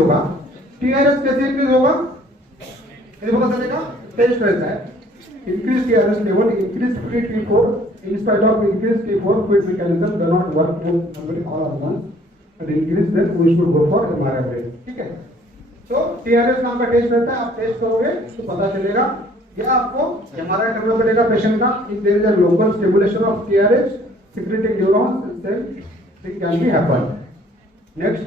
होगा, टीआरएस कैसे इंक्रीज होगा ये पता चलेगा। टेस्ट रहता है increase TRS level, increase free T4 in spite of increased T4 fluid mechanism does not work for somebody all at once and increase then we should go for MRI brain। ठीक है, तो TRS नाम का test रहता है, आप test करोगे तो पता चलेगा। या आपको MRI करना पड़ेगा पेशेंट का, if there is a local stimulation of TRS secreting neurons then it can be happen। next,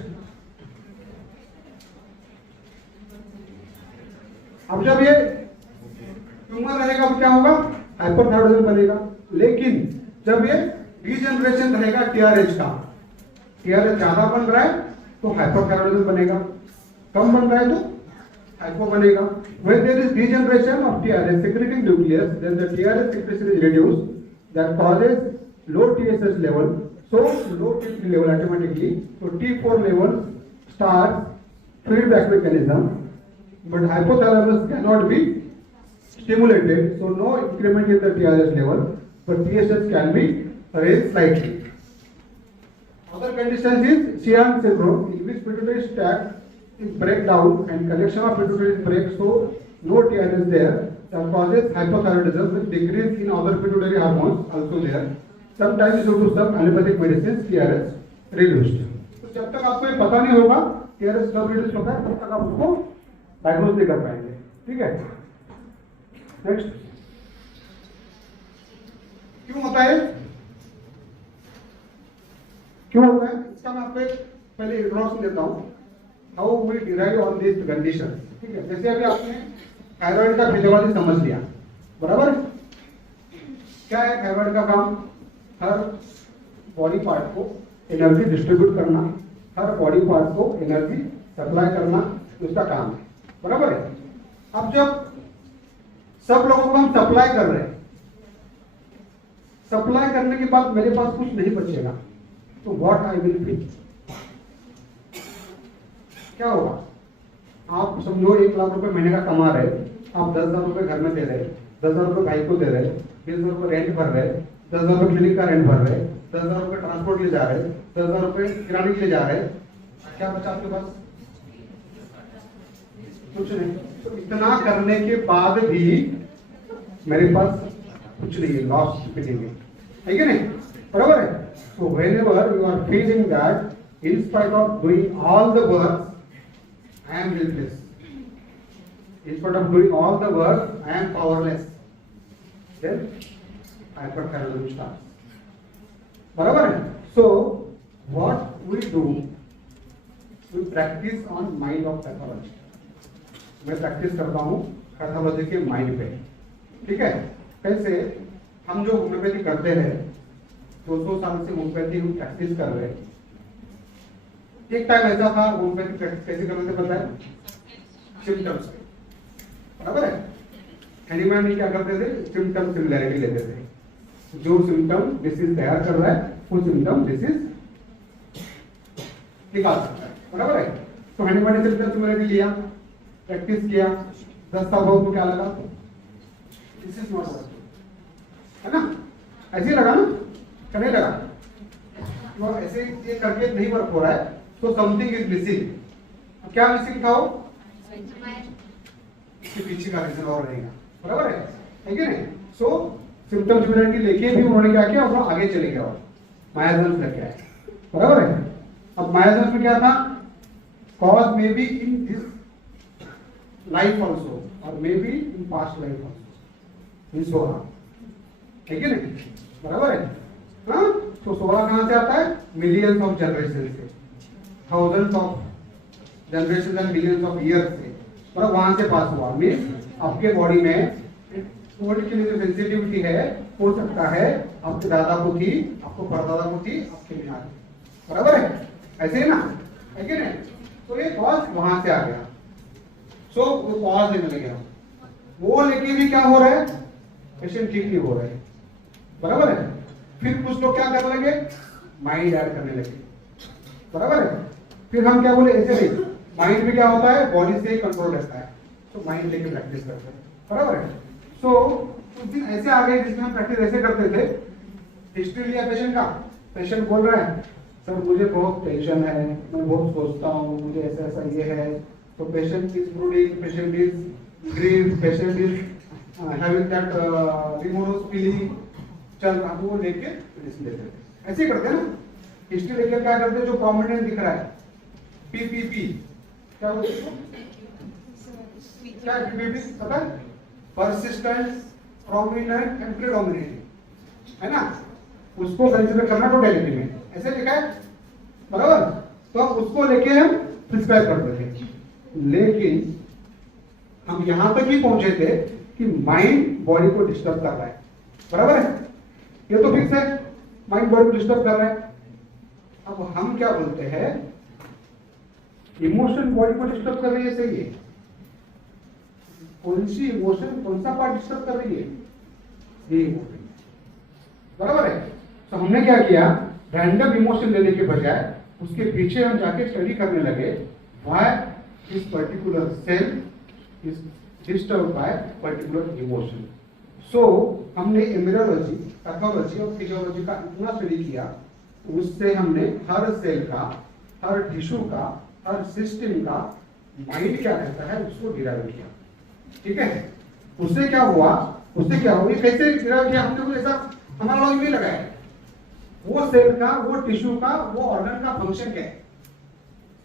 अब जब ये ट्यूमर रहेगा तो क्या होगा, हाइपोथायरॉयडिज्म बनेगा। लेकिन जब ये रीजनरेशन रहेगा टीआरएच का, टीआरएच ज्यादा बन रहा है तो हाइपोथायरॉयडिज्म बनेगा, कम बन रहा है तो हाइपो बनेगा। When there is regeneration of TRH secreting nucleus then the TRH secretion is reduced that causes low TSH level, so low T level automatically, so T4 level starts feedback mechanism but hypothalamus cannot be stimulated, so no increment in the TRS level, but TSH can be raised slightly. Other conditions is Sheehan syndrome, in which pituitary tract is break down and connection of pituitary is break, so no TRS there. That causes hypothyroidism with decrease in other pituitary hormones also there. Sometimes due to some allopathic medicines TRS reduced. तो जब तक आपको ये पता नहीं होगा TRS कब reduce होता है तब तक आप उसको डायग्नोज नहीं कर पाएंगे। ठीक है, नेक्स्ट, क्यों होता है, क्यों होता है इसका मैं आपको पहले इंट्रोडक्शन देता हूं, how we derive on this condition. ठीक है, जैसे अभी आपने थायराइड का फिजियोलॉजी समझ लिया, बराबर। क्या है थायराइड का काम, हर बॉडी पार्ट को एनर्जी डिस्ट्रीब्यूट करना, हर बॉडी पार्ट को एनर्जी सप्लाई करना, उसका काम है, बराबर है। अब जब सब लोगों को हम सप्लाई कर रहे हैं, सप्लाई करने के बाद मेरे पास कुछ नहीं बचेगा तो व्हाट आई विल फील, क्या होगा। आप समझो 1 लाख रुपए महीने का कमा रहे, आप 10,000 रुपए घर में दे रहे, 10,000 रुपए भाई को दे रहे, 20,000 रुपए रेंट भर रहे, 10,000 रुपए क्लिनिक का रेंट भर रहे, 10,000 रुपए ट्रांसपोर्ट ले जा रहे, 10,000 रुपए किराने के लिए जा रहे, क्या बचा आपके पास, कुछ नहीं। तो इतना करने के बाद भी मेरे पास कुछ नहीं है, लॉस फीलिंग है कि नहीं, बराबर है। So whenever you are feeling that in spite of doing all the work I am helpless, in spite of doing all the work I am powerless, then hyperthyroidism starts, बराबर है। So what we do, we practice on mind of pathology. मैं practice करता हूँ pathology के mind पे। ठीक है, कैसे, हम जो होम्योपैथी करते हैं 200 साल से होम्योपैथी हम प्रैक्टिस कर रहे हैं। एक टाइम ऐसा था होम्योपैथी प्रैक्टिस कैसे करने से पता है, सिम्टम्स पे, बराबर है। एनिमल में क्या करते थे, सिम्टम सिमिलैरिटी लेते थे, जो सिम्टम डिसीज तैयार कर रहा है वो सिम्टम डिसीज निकाल सकता है, बराबर है। तो एनिमल ने सिम्टम सिमिलैरिटी लिया, प्रैक्टिस किया, 10 साल बाद तो क्या लगा, दिस इज नॉट वर्किंग, है ना, ऐसे ही लगा ना, नहीं लगा, तो ऐसे ये करके नहीं वर्क हो रहा है, तो समथिंग इज मिसिंग। क्या मिसिंग था वो, इसके पीछे का रीजन और रहेगा, बराबर है कि नहीं। सो सिम्टम सिमिलैरिटी लेके भी उन्होंने क्या किया, वो आगे चले गए और मायाजन्स लेके आए, बराबर है। अब मायाजन्स में क्या था, cause maybe in this life also और maybe in past life also, इन सोहा है कि नहीं, बराबर है। हाँ, तो सोहा कहां से आता है, मिलियंस ऑफ जनरेशन से, thousands of generation and millions of years से, मतलब वहां से पास हुआ। मीन्स आपके बॉडी में फूड के लिए जो सेंसिटिविटी है हो सकता है आपके दादा को थी, आपको परदादा को थी, आपके में आ गई, बराबर है, ऐसे ही ना, है कि नहीं। तो ये कॉज वहां से आ गया, सो वो कॉज लेने लगे, वो लेके भी क्या हो रहा है, पेशेंट ठीक नहीं हो रहा है, बराबर है। फिर कुछ लोग क्या करने लगे, माइंड ऐड करने लगे, बराबर है। फिर हम क्या बोले, ऐसे नहीं, माइंड में क्या होता है, बॉडी से कंट्रोल रहता है, तो माइंड लेके प्रैक्टिस करते हैं, बराबर है। सो कुछ दिन ऐसे आ गए जिसमें हम प्रैक्टिस ऐसे करते थे, हिस्ट्री लिया पेशेंट का, पेशेंट बोल रहा है सर मुझे बहुत टेंशन है, मैं बहुत सोचता हूँ, मुझे ऐसा ऐसा ये है, तो patient is brooding, patient is grieve, patient is having that remorse feeling, चल आप वो लेके मेडिसिन देते हैं, ऐसे ही करते हैं ना। हिस्ट्री लेके क्या करते हैं, जो प्रोमिनेंट दिख रहा है पीपीपी, क्या बोलते हैं, क्या पीपीपी पता है, परसिस्टेंट, प्रोमिनेंट एंड प्रीडोमिनेटिंग, है ना, उसको कंसीडर करना टोटलिटी में, ऐसे लिखा है बराबर। तो अब उसको लेके हम प्रिस्क्राइब करते थे, लेकिन हम यहां तक ही पहुंचे थे कि माइंड बॉडी को डिस्टर्ब कर रहा है, बराबर है, ये तो फिक्स है, माइंड बॉडी को डिस्टर्ब कर रहा है। अब हम क्या बोलते हैं, इमोशन बॉडी को डिस्टर्ब कर रही है, सही है, कौन सी इमोशन कौन सा पार्ट डिस्टर्ब कर रही है, ये इमोशन, बराबर है। तो हमने क्या किया, रैंडम इमोशन लेने के बजाय उसके पीछे हम जाके स्टडी करने लगे, why this particular cell is disturb by particular emotion. So हमने इम्यूनोलॉजी, पैथोलॉजी और फिजियोलॉजी का इतना स्टडी किया, उससे हमने हर सेल का, हर टिश्यू का, हर सिस्टम का माइंड क्या रहता है उसको डिराइव किया, ठीक है। उससे क्या हुआ, ये कैसे डिराइव किया, हमने कुछ ऐसा हमारा लॉजिक नहीं लगाया, वो सेल का, वो टिश्यू का, वो ऑर्गन का फंक्शन क्या है,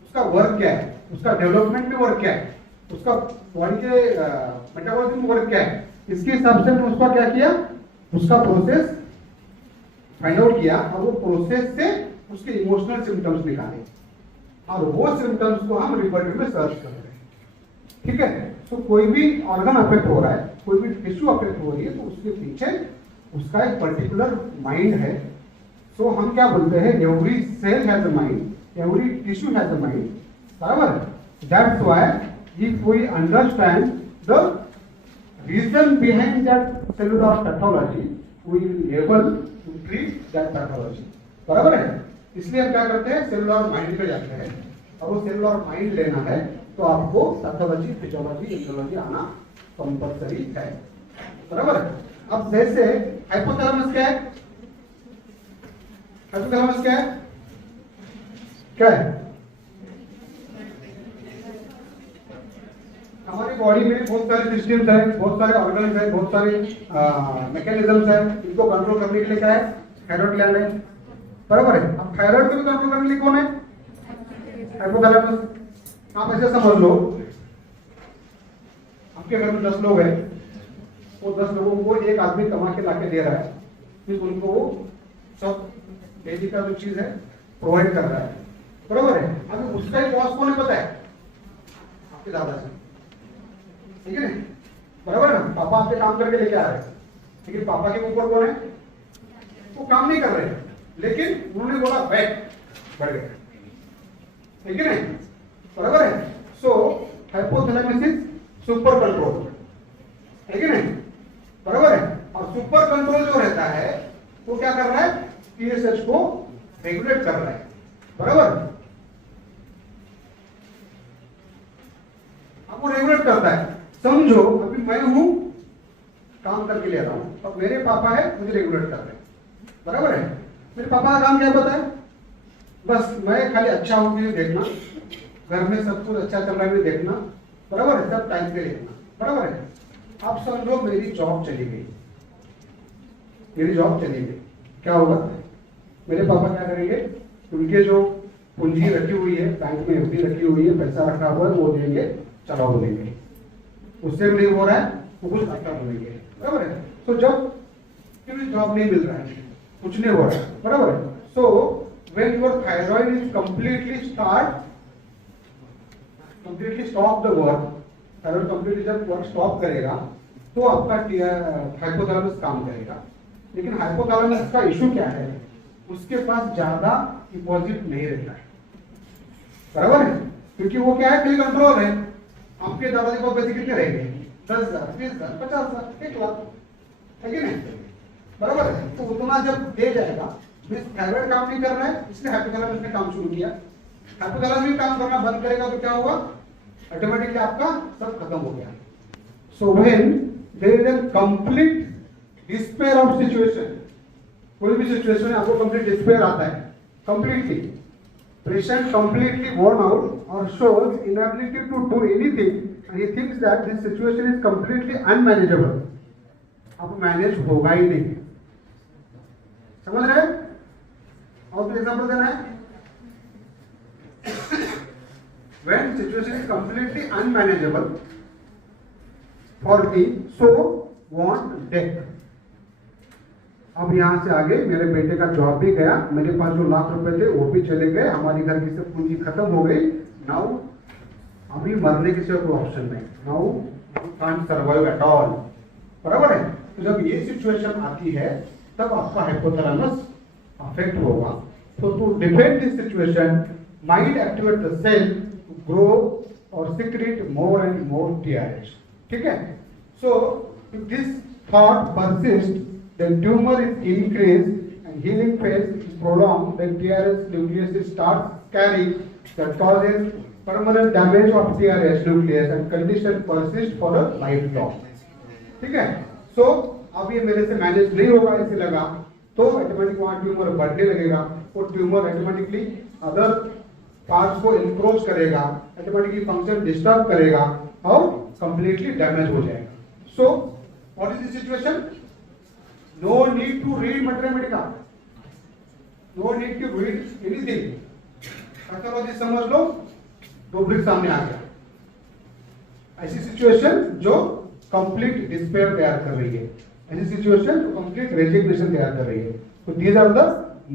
उसका वर्क क्या है, उसका डेवलपमेंट में वर्क क्या है, उसका बॉडी के मेटाबॉलिज्म में वर्क क्या है, इसके हिसाब से हमने उसका क्या किया, उसका प्रोसेस फाइंड आउट किया, और वो प्रोसेस से उसके इमोशनल सिम्टम्स निकाले, और वो सिम्टम्स को हम रिपोर्ट में सर्च कर रहे हैं, ठीक है। तो कोई भी ऑर्गन अफेक्ट हो रहा है, कोई भी टिश्यू अफेक्ट हो रही है, तो उसके पीछे उसका एक पर्टिकुलर माइंड है। सो हम क्या बोलते हैं, every cell has a mind, every tissue has a mind, बराबर। That's why if we understand the reason behind that cellular pathology, we will able to treat that pathology, बराबर है। इसलिए हम क्या करते हैं, सेलुलर माइंड पे जाते हैं, और वो सेलुलर माइंड लेना है तो आपको पैथोलॉजी, फिजियोलॉजी, इम्यूनोलॉजी आना कंपल्सरी है, बराबर है। अब जैसे हाइपोथैलेमस क्या है, हाइपोथैलेमस क्या है, क्या है, हमारी बॉडी में बहुत सारे सिस्टम्स है, बहुत सारे ऑर्गन्स है, बहुत सारे मैकेनिज्म्स है, इनको कंट्रोल करने के लिए क्या है, थायराइड ग्लैंड है, बराबर है। अब थायराइड को भी कंट्रोल करने के लिए कौन है, हाइपोथैलेमस। आप ऐसे समझ लो, आपके घर में 10 लोग हैं, वो 10 लोगों को एक आदमी कमा के लाके दे रहा है, फिर उनको वो सब डेली का जो चीज है प्रोवाइड कर रहा है, बराबर है। अभी उसका ही बॉस कौन है पता है, आपके दादाजी, ठीक है ना, बराबर है। पापा आपके काम करके लेके आ रहे हैं, लेकिन पापा के ऊपर कौन है, वो काम नहीं कर रहे हैं, लेकिन उन्होंने बोला बैठ, बढ़ गया, ठीक है ना, बराबर है। सो हाइपोथैलेमस इज सुपर कंट्रोल, ठीक है ना, बराबर है। और सुपर कंट्रोल जो रहता है वो क्या कर रहा है, टीएसएच को रेगुलेट कर रहा है, बराबर। अब वो रेगुलेट करता है, समझो अभी मैं हूं काम करके ले रहा हूं, अब मेरे पापा है मुझे रेगुलेट कर रहे हैं, बराबर है। मेरे पापा का काम क्या पता है, बस मैं खाली अच्छा हूं मुझे देखना, घर में सब कुछ अच्छा चल रहा है मुझे देखना, बराबर है, सब टाइम पे देखना, बराबर है। आप समझो मेरी जॉब चली गई, मेरी जॉब चली गई, क्या होगा, मेरे पापा क्या करेंगे, उनके जो पूंजी रखी हुई है बैंक में, एफडी रखी हुई है, पैसा रखा हुआ है, वो देंगे, चलाओ बोलेंगे, उससे नहीं हो रहा है वो कुछ अच्छा बोलेंगे, बराबर है। तो जब क्योंकि जॉब नहीं मिल रहा है, कुछ नहीं हो रहा है, बराबर है। So when your thyroid is completely stop the work, thyroid completely जब वर्क स्टॉप करेगा तो आपका हाइपोथैलेमस काम करेगा। लेकिन हाइपोथैलेमस का इशू क्या है, उसके पास ज्यादा डिपॉजिट नहीं रहता है, बराबर है, क्योंकि वो क्या है, फ्री कंट्रोल है। आपके दादाजी को पैसे कितने रहेंगे, 10,000, 20,000, 50,000, 1 लाख, है कि नहीं, बराबर है। तो उतना जब दे जाएगा, थायराइड काम नहीं कर रहा है, इसलिए हाइपोथैलेमस ने काम शुरू किया, हाइपोथैलेमस भी काम करना बंद करेगा तो क्या होगा, ऑटोमेटिकली आपका सब खत्म हो गया। So when there is a complete despair of situation, कोई भी सिचुएशन में आपको कंप्लीट डिस्पेयर आता है, completely. Patient completely worn out or shows inability to do anything and he thinks that this situation is completely unmanageable. अब manage होगा ही नहीं, समझ रहे हैं? और तो एग्जाम्पल देना है. When situation is completely unmanageable for me, so want death. अब यहाँ से आगे मेरे बेटे का जॉब भी गया, मेरे पास जो लाख रुपए थे वो भी चले गए, हमारी घर की सब पूंजी खत्म हो गई. नाउ अभी मरने के सिवा कोई ऑप्शन नहीं. Now can't survive at all. बराबर है? तो जब ये सिचुएशन आती है तब आपका हाइपोथैलेमस अफेक्ट होगा. तो to defend this situation, mind activate the cell to grow और secrete more and more TRH. ठीक है? So if this thought persist, then tumor is increased and healing phase is prolonged, then TRH nucleus starts carrying that causes permanent damage of TRH nucleus and condition persist for a lifelong. ठीक है? So अब ये मेरे से manage नहीं होगा ऐसे लगा तो ऑटोमेटिक वहाँ ट्यूमर बढ़ने लगेगा. वो ट्यूमर ऑटोमेटिकली अदर पार्ट्स को इनक्रोच करेगा, ऑटोमेटिकली फंक्शन डिस्टर्ब करेगा और कंप्लीटली डैमेज हो जाएगा. So what is the situation? No need to read Mathematica. No need to read anything. Pathology समझ लो, रूब्रिक सामने आ गया. ऐसी सिचुएशन जो कंप्लीट डिस्पेयर तैयार कर रही है, ऐसी सिचुएशन जो कंप्लीट रेजिग्नेशन तैयार कर रही है. तो these are the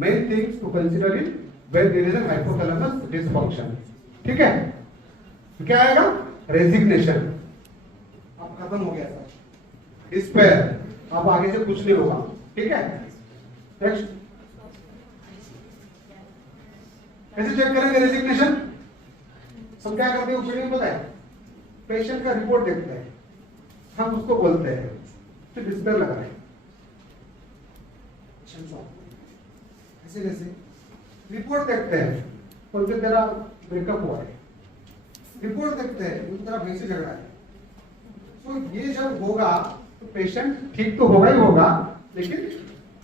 main things to consider in when there is an hypothalamus dysfunction. ठीक है? तो क्या आएगा? रेजिग्नेशन. अब खत्म हो गया सर. डिस्पेयर, अब आगे से कुछ नहीं होगा. ठीक है? नेक्स्ट, कैसे चेक करेंगे रेजिग्नेशन? हम क्या करते हैं उसमें पता है? पेशेंट का रिपोर्ट देखते हैं, हम उसको बोलते हैं तो डिस्पेयर लगा रहे हैं. ऐसे कैसे? रिपोर्ट देखते हैं, बोलते तेरा ब्रेकअप हुआ है. रिपोर्ट देखते हैं, तेरा भाई से झगड़ा है. तो ये जब होगा तो पेशेंट ठीक तो होगा ही होगा, लेकिन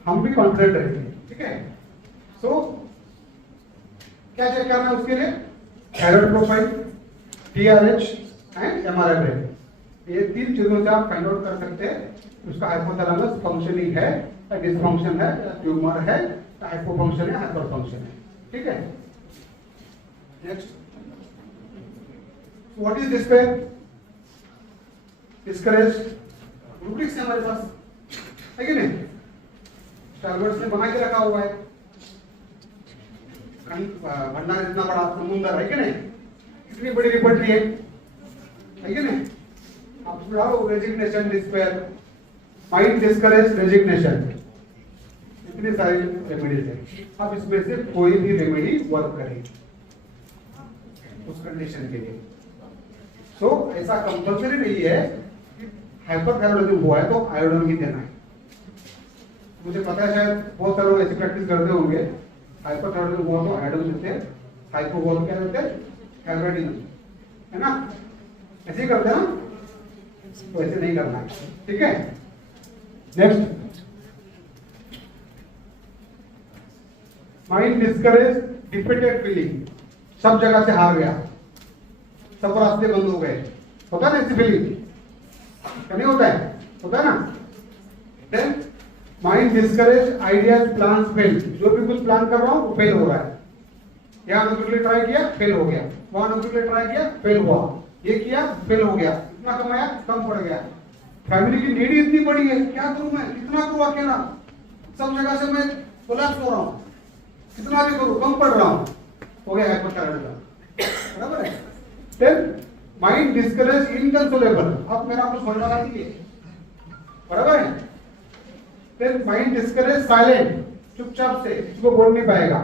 हम भी कॉन्फिडेंट रहेंगे. ठीक है? सो क्या चेक करना है उसके लिए? Thyroid profile, TRH and MRI brain. ये तीन चीजों से आप फाइंड आउट कर सकते हैं उसका हाइपोथैलेमस फंक्शनिंग है या डिसफंक्शन है, या ट्यूमर है, या हाइपोफंक्शन है, हाइपर फंक्शन है. ठीक है? Next, what is despair? Discourage rubrics है हमारे पास, है कि नहीं? स्टारबर्ड्स ने बना के रखा हुआ है. भंडार इतना बड़ा समुंदर है कि नहीं? इतनी बड़ी रिपोर्टरी है कि नहीं? आप सुनाओ resignation, despair, mind discourage, resignation, इतनी सारी रेमेडीज है. अब इसमें से कोई भी रेमेडी वर्क करे उस कंडीशन के लिए. सो ऐसा कंपल्सरी नहीं है हाइपरथायरॉइडिज्म हुआ है तो आयोडीन ही देना है. मुझे पता है शायद बहुत सारे लोग ऐसी प्रैक्टिस करते होंगे, हाइपरथायरॉइडिज्म हुआ तो आयोडीन देते हैं, हाइपो हुआ तो क्या देते हैं? थायराइडिज्म, है ना? ऐसे ही करते हैं ना? तो ऐसे नहीं करना है. ठीक है? Next, mind discourage, defeated feeling, सब जगह से हार गया, सब रास्ते बंद हो गए. होता है ना ऐसी फीलिंग? नहीं होता है? होता है ना? Then mind discourage, ideas, plans fail. जो भी कुछ प्लान कर रहा हूं वो फेल हो रहा है. यहाँ नौकरी के लिए ट्राई किया, फेल हो गया. वहां नौकरी के लिए ट्राई किया, फेल हुआ. ये किया, फेल हो गया. इतना कमाया, कम पड़ गया. फैमिली की नीड इतनी बड़ी है, क्या करूं मैं? कितना करूं अकेला? सब जगह से मैं कोलैप्स हो रहा हूं. कितना भी करूं, कम पड़ रहा हूं. हो गया हाइपोथायराइडिज्म. बराबर है? Then mind discourage, inconsolable. अब मेरा कुछ होने वाला नहीं है. बराबर है? फिर माइंड डिस्करेज, साइलेंट, चुपचाप से, इसको बोल नहीं पाएगा.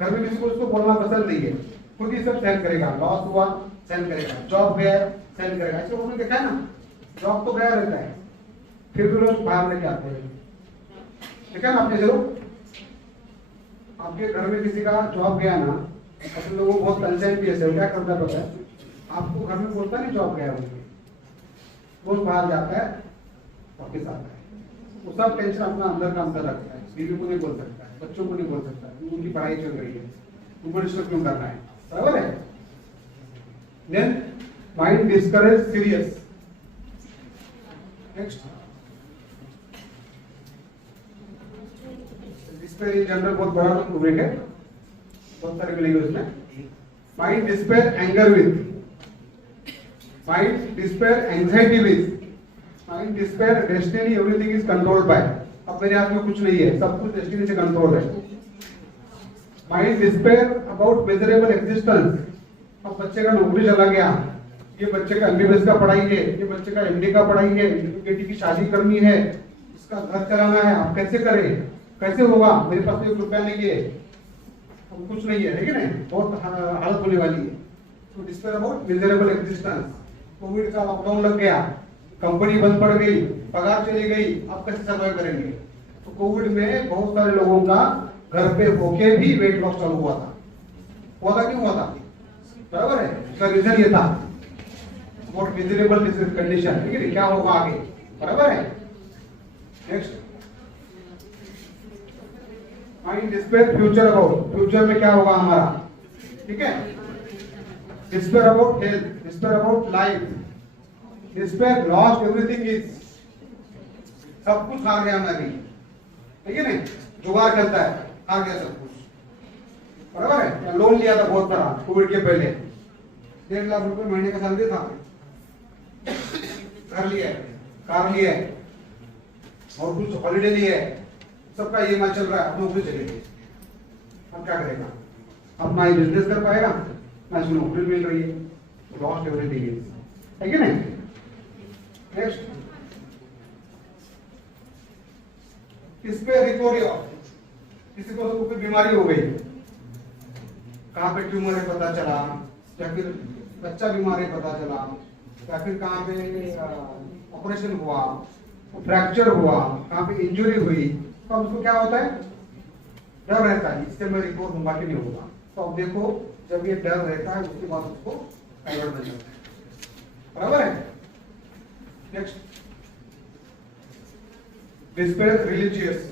घर में किसी को उसको बोलना पसंद नहीं है, खुद ही सब सहन करेगा. लॉस हुआ सहन करेगा, जॉब गया सहन करेगा. ऐसे उन्होंने देखा है ना, जॉब तो गया रहता है फिर भी लोग बाहर लेके आते हैं. देखा ना आपने? चलो आपके घर में किसी का जॉब गया ना, अपने लोगों को बहुत कंसर्न भी है. क्या करता है पता है? आपको घर में बोलता नहीं जॉब गया उनके, वो बाहर जाता है, वापिस आता है. वो सब टेंशन अपना अंदर का अंदर रखता है, बीवी को नहीं बोल सकता है. बच्चों को नहीं बोल सकता, उनकी पढ़ाई चल रही है, उनको डिस्टर्ब क्यों करना है, बराबर है। Then mind discourage serious. Next, इस पे इन जनरल बहुत बड़ा टॉपिक है, बहुत सारे मिलेंगे उसमें। Mind despair anger with, mind despair anxiety with, mind despair destiny everything is controlled by. अब मेरे हाथ में कुछ नहीं है, सब कुछ डेस्टिनी से कंट्रोल है। Mind despair about measurable existence, अब बच्चे का नौकरी चला गया, ये बच्चे का एमबीबीएस का पढ़ाई है, ये बच्चे का एमडी का पढ़ाई है, बेटी की शादी करनी है, इसका घर चलाना है, आप कैसे करें, कैसे होगा, मेरे पास तो 1 रुपया नहीं है, अब कुछ नहीं है कि नहीं, बहुत हालत होने वाली है। तो despair about measurable existence. Covid का लॉकडाउन लग गया, कंपनी बंद पड़ गई, पगार चली गई, आप कैसे सर्वाइव करेंगे। तो कोविड में बहुत सारे लोगों का घर पे होके भी वेट लॉस चालू हुआ था क्यों हुआ था, बराबर है, इसका रीजन ये था, व्हाट मिजरेबल कंडीशन, ठीक है, क्या होगा आगे, बराबर है। Next, mind despair future about, future में क्या होगा हमारा, ठीक है। Despair about health, despair about life, despair lost everything is, सब कुछ हार गया मैं भी, ठीक है नहीं, जुगाड़ करता है, हार गया सब कुछ, बराबर है। लोन लिया था बहुत बड़ा कोविड के पहले, 1.5 लाख रुपए महीने का सैलरी था, घर लिया है, कार लिया है, और कुछ हॉलीडे लिया है, सबका ईएमआई चल रहा है, अब नौकरी चली गई, अब क्या करेगा, अब ना ही बिजनेस कर पाएगा, ना इसको नौकरी मिल रही है, लॉस्ट एवरीथिंग है कि नहीं। नेक्स्ट, इस पे रिकवरी ऑफ, किसी को कोई बीमारी हो गई, कहाँ पे ट्यूमर है पता चला, या फिर बच्चा बीमार है पता चला, या फिर कहाँ पे ऑपरेशन हुआ, फ्रैक्चर हुआ, कहाँ पे इंजरी हुई, तो उसको क्या होता है, डर रहता है, इससे मैं रिकवर होगा कि नहीं होगा। तो अब देखो, जब ये डर रहता है उसके बाद उसको डाइवर्ट बन जाता है, बराबर है। Next, despair religious,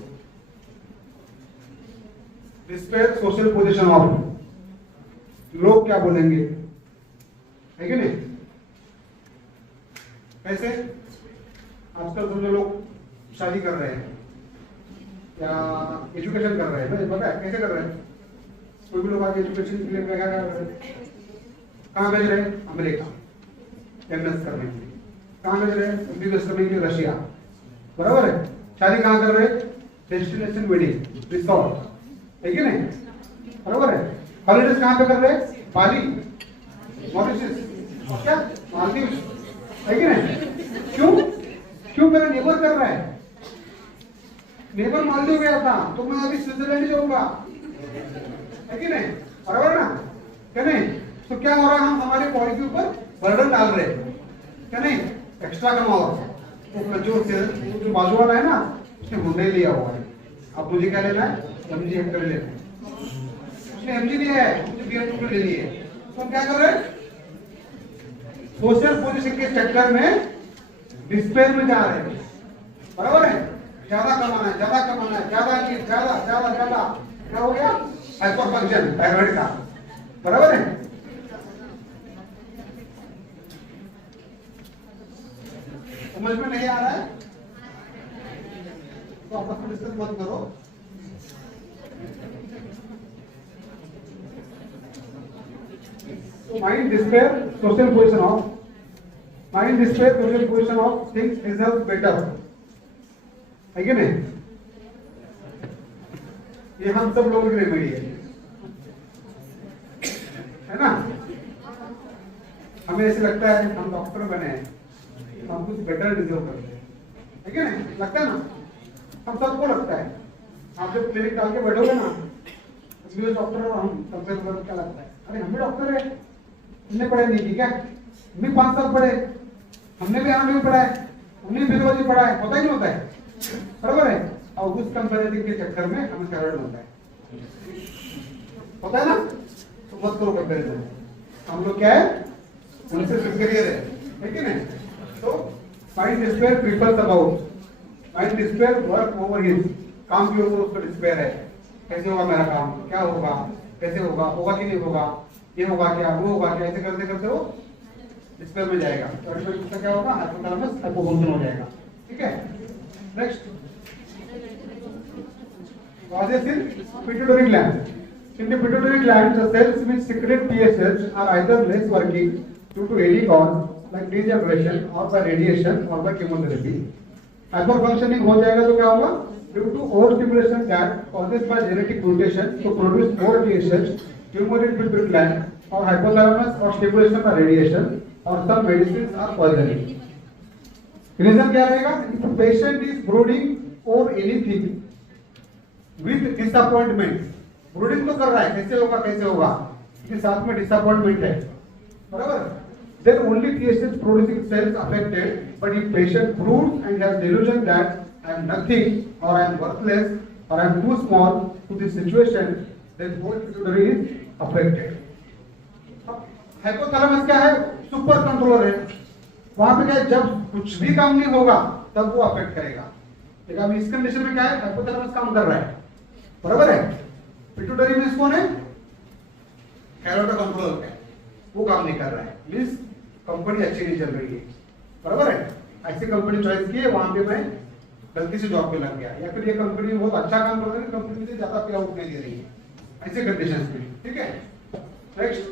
despair social position of, लोग क्या बोलेंगे, है कि नहीं। कैसे, आजकल समझो लोग शादी कर रहे हैं या एजुकेशन कर रहे हैं, पता है कैसे कर रहे हैं, कोई भी लोग आज एजुकेशन के लिए क्या कर रहे हैं, कहाँ भेज रहे हैं, अमेरिका एमएस करने के लिए, कहाँ भेज रहे हैं, एमबीबीएस करने के लिए रशिया, बराबर है। शादी कहाँ कर रहे हैं, डेस्टिनेशन वेडिंग रिसोर्ट, है कि नहीं, बराबर है। हॉलीडेज कहाँ पे कर रहे हैं, बाली, मॉरिशस, क्या मालदीव, है कि नहीं। क्यों मेरा नेबर कर रहा है, नेबर मालदीव गया था तो मैं अभी स्विट्जरलैंड जाऊंगा, है कि नहीं, बराबर ना, क्या नहीं। तो क्या हो रहा है, हम हमारे बॉडी के ऊपर बर्डन डाल रहे हैं, क्या नहीं, एक्स्ट्रा कमाओ। तो जो बाजू वाला है ना, उसने हुंडई लिया हुआ है, अब मुझे क्या लेना है, एमजी हेक्टर लेना है, उसने एमजी लिया है, मुझे BMW ले ली है। तो हम क्या कर रहे हैं, सोशल पोजीशन के चक्कर में डिस्पेयर में जा रहे हैं, बराबर है। ज्यादा कमाना है, ज्यादा कमाना है, ज्यादा ज्यादा ज्यादा ज्यादा, क्या हो गया, हाइपर फंक्शन थायराइड का, बराबर है। समझ में नहीं आ रहा है तो आपस में डिस्कस मत करो। Mind despair, social position of, mind despair, social position of things deserve better, है कि नहीं। ये हम सब लोगों की रेमेडी है ना। हमें ऐसे लगता है हम डॉक्टर बने हैं, हम कुछ बेटर डिजर्व करते हैं, है कि नहीं, लगता है ना, हम सबको लगता है। आप जब क्लिनिक डाल के बैठोगे ना, डॉक्टर और हम सबसे क्या लगता है, अरे हम भी डॉक्टर है, हमने पढ़े नहीं की क्या, हम भी 5 साल पढ़े, हमने भी आगे भी पढ़ा है, हमने फिजियोलॉजी पढ़ा है, पता ही नहीं होता है, बराबर है। और उस कंपैरिजन के चक्कर में हमें थायराइड होता है, पता है ना। तो मत करो कंपैरिजन, हम लोग क्या है, उनसे सुपीरियर है कि नहीं। तो mind despair prefers about, mind despair work over his, काम के ऊपर उसका डिस्पेयर है, कैसे होगा मेरा काम, क्या होगा, कैसे होगा, होगा कि नहीं होगा, ये होगा क्या, वो होगा क्या, ऐसे करते करते वो डिस्प्ले में जाएगा। तो इसका क्या होगा, हाइपोथैलेमस हाइपोफंक्शन हो जाएगा। ठीक है, next causes in pituitary gland. In the pituitary gland, the cells which secrete TSH are either less working due to any cause like degeneration or by radiation or by chemotherapy. Hyperfunctioning हो जाएगा तो क्या होगा, due to overstimulation that causes by genetic mutation to produce more TSH, tumor in pituitary gland, or hypothalamus or stimulation by radiation, or some medicines are poisoning. Reason क्या रहेगा, if patient is brooding or anything with disappointment, brooding तो कर रहा है, कैसे होगा कैसे होगा, इसके साथ में डिसअपॉइंटमेंट है, बराबर, then only TSH producing cells affected, but if patient broods and has delusion that I am nothing or I am worthless or I am too small to this situation, then whole pituitary is affected. Hypothalamus क्या है, super controller है, वहां पे क्या है, जब कुछ भी काम नहीं होगा तब वो अफेक्ट करेगा। देखा अभी इस कंडीशन में क्या है, हाइपोथैलेमस काम कर रहा है, बराबर है, पिट्यूटरी में कौन है, थायराइड कंट्रोलर है, वो काम नहीं कर रहा है, मींस कंपनी अच्छी नहीं चल रही है, बराबर है। ऐसी कंपनी चॉइस की है, वहां पे मैं गलती से जॉब पे लग गया, या फिर ये कंपनी बहुत अच्छा काम कर रही है, कंपनी से ज्यादा पे आउट नहीं दे रही है, ऐसे कंडीशंस में। ठीक है, next,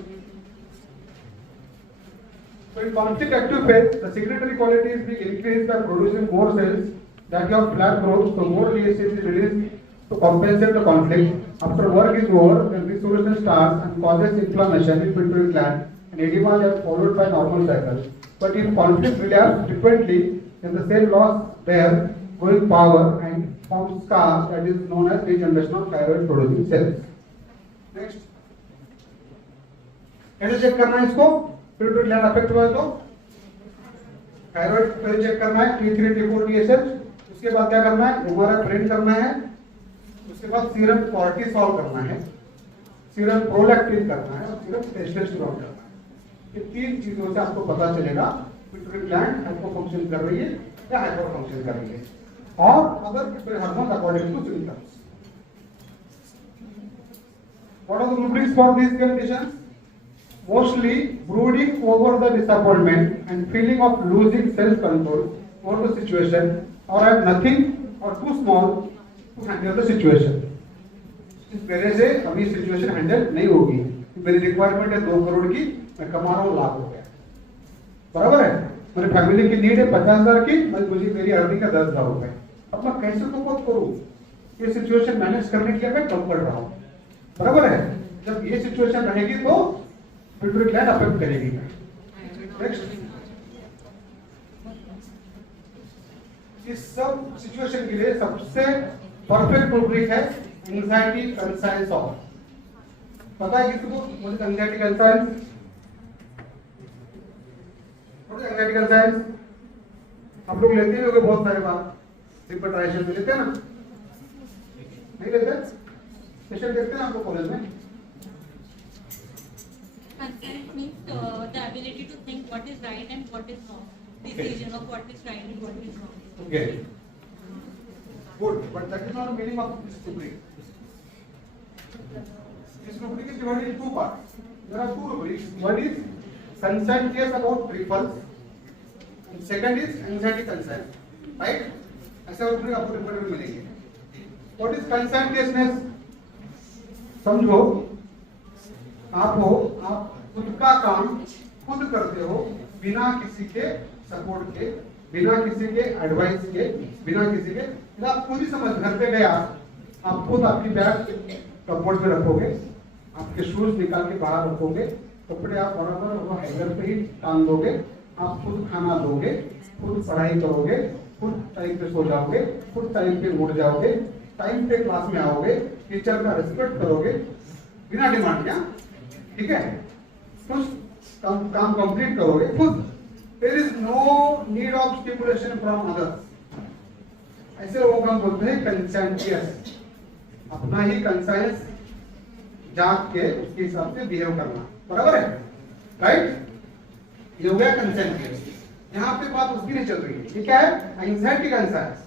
so in conflict active phase the secretory quality is being increased by producing more cells that have flat growth, so more TSH is released to compensate the conflict. After work is over, then resolution starts and causes inflammation in pituitary gland and edema is followed by normal cycle. But if conflict relapses frequently, then the cell loss their growing power and forms scar that is known as degeneration of thyroid producing cells. Next, कैसे check करना है इसको, pituitary gland affect हुआ है तो thyroid पहले check करना है, T3 T4 TSH, उसके बाद क्या करना है, एमआरआई ब्रेन करना है, उसके बाद सीरम कॉर्टिसोल करना है, सीरम प्रोलैक्टिन करना है और सीरम टेस्टोस्टेरोन करना है। ये तीन चीजों से आपको पता चलेगा पिट्यूटरी ग्लैंड हाइपोफंक्शन कर रही है या हाइपर फंक्शन कर रही है, और other pituitary hormone according to symptoms. What are the rubrics for this conditions? Mostly brooding over the disappointment and feeling of losing self-control over the situation, or I am nothing or too small to handle the situation. इस तरह से अभी situation handle नहीं होगी, मेरी requirement है 2 करोड़ की, मैं कमा रहा हूँ लाख रुपया, बराबर है, मेरी फैमिली की नीड है 50,000 की, मुझे मेरी अर्निंग है 10,000 रुपए, अब मैं कैसे तो बहुत करूँ, ये सिचुएशन मैनेज करने के लिए मैं कम पड़ रहा हूँ, बराबर है। जब ये सिचुएशन रहेगी तो पिट्यूटरी ग्लैंड अफेक्ट करेगी। नेक्स्ट, इस सब सिचुएशन के लिए सबसे परफेक्ट रूब्रिक है एंजाइटी कंसाइंस ऑफ। पता है किसको मुझे एंजाइटी कंसाइंस? एंजाइटी कंसाइंस आप लोग लेते होंगे बहुत सारे बार, सिंपैथाइजेशन में लेते हैं ना, नहीं लेते? सेशन देखते हैं आपको कॉलेज में? Consent means the ability to think what is right and what is wrong. Decision of what is right and what is wrong. Okay. Good, but that is not the meaning of this rubric. This rubric is divided in 2 parts. There are 2 rubrics. One is consent case about triples, and second is anxiety consent. Right? ऐसा rubric आपको report में मिलेंगे. What is consent caseness? समझो, आप खुद का काम खुद करते हो, बिना किसी के सपोर्ट के, बिना किसी के एडवाइस के, बिना किसी के, आप खुद ही समझ, घर पे गया आप खुद आपकी बैग कपबोर्ड में रखोगे, आपके शूज निकाल के बाहर रखोगे, कपड़े आप बराबर वो हैंगर पे ही टांग दोगे, आप खुद खाना दोगे, खुद पढ़ाई करोगे, खुद टाइम पे सो जाओगे, खुद टाइम पे उठ जाओगे, टाइम पे क्लास में आओगे, टीचर का रिस्पेक्ट करोगे बिना डिमांड के, ठीक है, खुद काम कंप्लीट करोगे खुद। There is no need of stimulation from others. ऐसे लोगों को हम बोलते हैं कंसेंटियस, अपना ही कंसाइंस जाग के उसके हिसाब से बिहेव करना, बराबर है, राइट? ये हो गया कंसेंटियस। यहाँ पे बात उसकी नहीं चल रही है, ये क्या है? Anxiety conscience.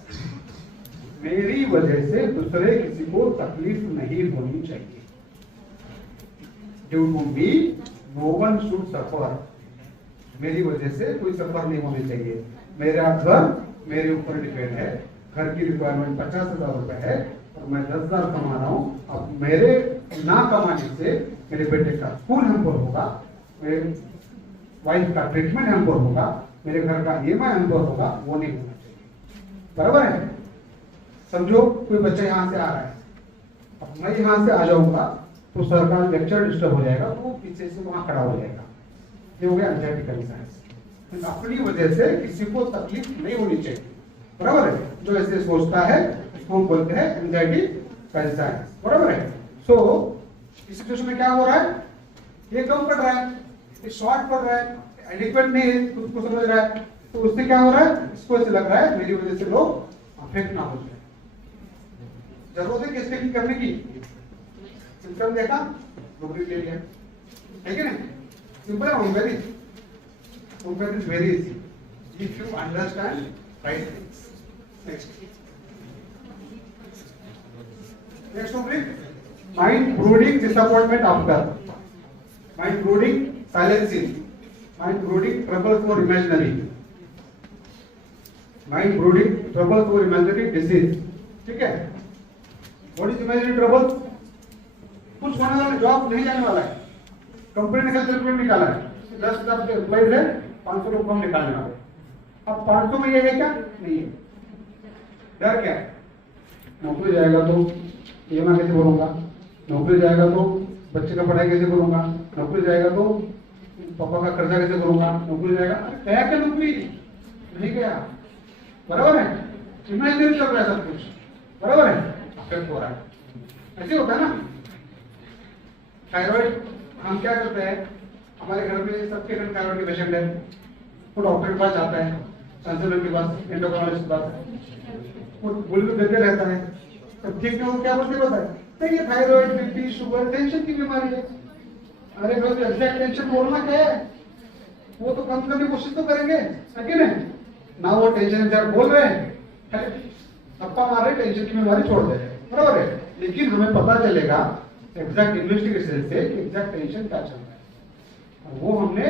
मेरी वजह से दूसरे किसी को तकलीफ नहीं होनी चाहिए। Due to me no one should suffer. मेरी वजह से कोई सफर नहीं होनी चाहिए। मेरा घर मेरे ऊपर डिपेंड है। घर की रिक्वायरमेंट 50,000 रुपए है और मैं 10,000 कमा रहा हूँ। अब मेरे ना कमाने से मेरे बेटे का स्कूल हैम्पर होगा, मेरे वाइफ का ट्रीटमेंट हैम्पर होगा, मेरे घर का EMI हैम्पर होगा, वो नहीं होना चाहिए। बराबर है? समझो कोई बच्चा यहाँ से आ रहा है, अब मैं यहाँ से आ जाऊंगा तो सर का लेक्चर डिस्टर्ब हो जाएगा, तो वो पीछे से वहां खड़ा हो जाएगा। ये हो गया एंजाइटी का साइंस। अपनी वजह से किसी को तकलीफ नहीं होनी चाहिए। बराबर है? जो ऐसे सोचता है उसको हम बोलते हैं एंजाइटी का साइंस। बराबर है? सो इस सिचुएशन में क्या हो रहा है, ये कम पड़ रहा है, ये शॉर्ट पड़ रहा है, एडिक्वेट नहीं है, खुद को समझ रहा है, तो उससे क्या हो रहा है, इसको ऐसे लग रहा है मेरी वजह से लोग अफेक्ट ना हो जाए। जरूरत है किसके करने की, सिम्टम देखा, नौकरी ले लिया, है कि नहीं? सिंपल है। Homeopathy is very easy if you understand right things. Next topic, mind brooding disappointment after, mind brooding silencing, mind brooding troubles for imaginary, mind brooding troubles for imaginary disease. ठीक है? What is imaginary trouble? कुछ होने वाला, job नहीं जाने वाला है, company ने कल सर्टिफिकेट निकाला है, 10,000 एम्प्लॉइज है, 500 लोग कम निकालने वाले। अब 500 में ये है क्या? नहीं है। डर क्या है? नौकरी जाएगा तो EMI कैसे भरूंगा, नौकरी जाएगा तो बच्चे का पढ़ाई कैसे करूंगा, नौकरी जाएगा तो पापा का कर्जा कैसे करूंगा, नौकरी जाएगा, गया क्या नौकरी? नहीं गया। बराबर है? इमेजिनरी चल रहा है सब कुछ। बराबर है? अफेक्ट हो रहा है। ऐसे होता है ना। थायराइड हम क्या करते हैं, हमारे घर में सबके घर थायराइड के पेशेंट है, वो डॉक्टर के पास जाता है, सर्जन के पास, एंडोक्राइनोलॉजिस्ट के पास, वो बुल देते रहता है, तब ठीक है वो क्या बोलते बताए, तो ये थायराइड, बीपी, शुगर, टेंशन की बीमारी है। अरे भाई एग्जैक्ट टेंशन बोलना क्या है, वो तो कम करने की कोशिश तो करेंगे, है कि नहीं? ना वो टेंशन एग्जैक्ट बोल रहे हैं, अप्पा मार रहे टेंशन की बीमारी छोड़ दे रहे हैं। बराबर है? लेकिन हमें पता चलेगा एग्जैक्ट इन्वेस्टिगेशन से कि एग्जैक्ट टेंशन क्या चल रहा है, और वो हमने